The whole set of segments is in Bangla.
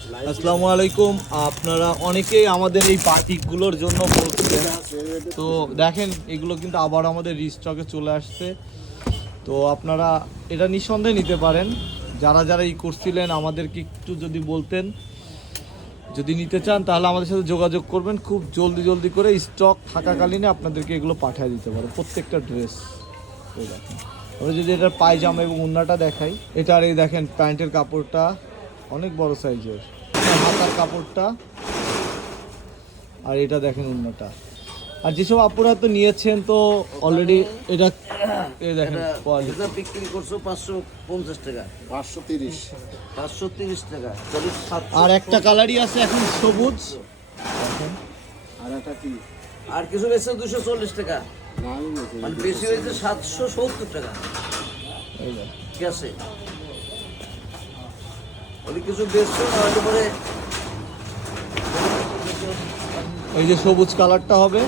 আসসালামু আলাইকুম। আপনারা অনেকেই আমাদের এই বাটিকগুলোর জন্য বলছিলেন, তো দেখেন এগুলো কিন্তু আবার আমাদের রিস্টকে চলে আসছে। তো আপনারা এটা নিঃসন্দেহে নিতে পারেন। যারা যারা এই করছিলেন আমাদেরকে একটু যদি বলতেন, যদি নিতে চান তাহলে আমাদের সাথে যোগাযোগ করবেন। খুব জলদি করে স্টক থাকাকালীনে আপনাদেরকে এগুলো পাঠিয়ে দিতে পারো, প্রত্যেকটা ড্রেস। তো দেখেন আমরা যদি এটার পায়জামা এবং ওড়নাটা দেখাই, এটার এই দেখেন প্যান্টের কাপড়টা অনেক বড় সাইজের, হাতার কাপড়টা, আর এটা দেখেন ওড়নাটা। আর যেসব আপুরা তো নিয়েছেন তো অলরেডি এটা এই দেখেন এটা বিক্রি করছো 550 টাকা, 530 530 টাকা। আর একটা কালারই আছে এখন সবুজ দেখেন। আর এটা কি আর কিছু বেশি 240 টাকা, না আমি বলছি, মানে বেশি হয়েছে 770 টাকা। এই দেখেন ঠিক আছে, ওই কিছু বেশি না হলে পরে এই যে সবুজ কালারটা হবে,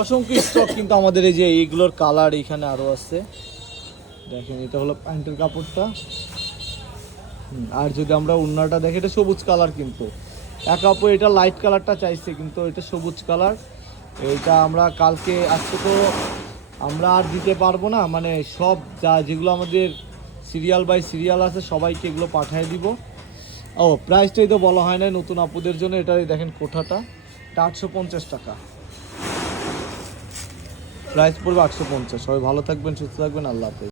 অসংখ্য স্টক কিন্তু আমাদের এই যে এইগুলোর কালার এখানে আরো আছে। দেখেন এটা হলো প্যান্টের কাপড়টা। আর যদি আমরা ওড়নাটা দেখি, এটা সবুজ কালার, কিন্তু এক আপু এটা লাইট কালারটা চাইছে, কিন্তু এটা সবুজ কালার। এইটা আমরা কালকে, আজকে তো আমরা আর দিতে পারবো না, মানে সব যেগুলো আমাদের সিরিয়াল বাই সিরিয়াল আছে সবাইকে এগুলো পাঠিয়ে দিব। ও প্রাইসটাই তো বলা হয় না নতুন আপুদের জন্য। এটা দেখেন কোঠাটা, এটা 850 টাকা প্রাইস পড়বে, 850। সবাই ভালো থাকবেন, সুস্থ থাকবেন, আল্লাহ হাফেজ।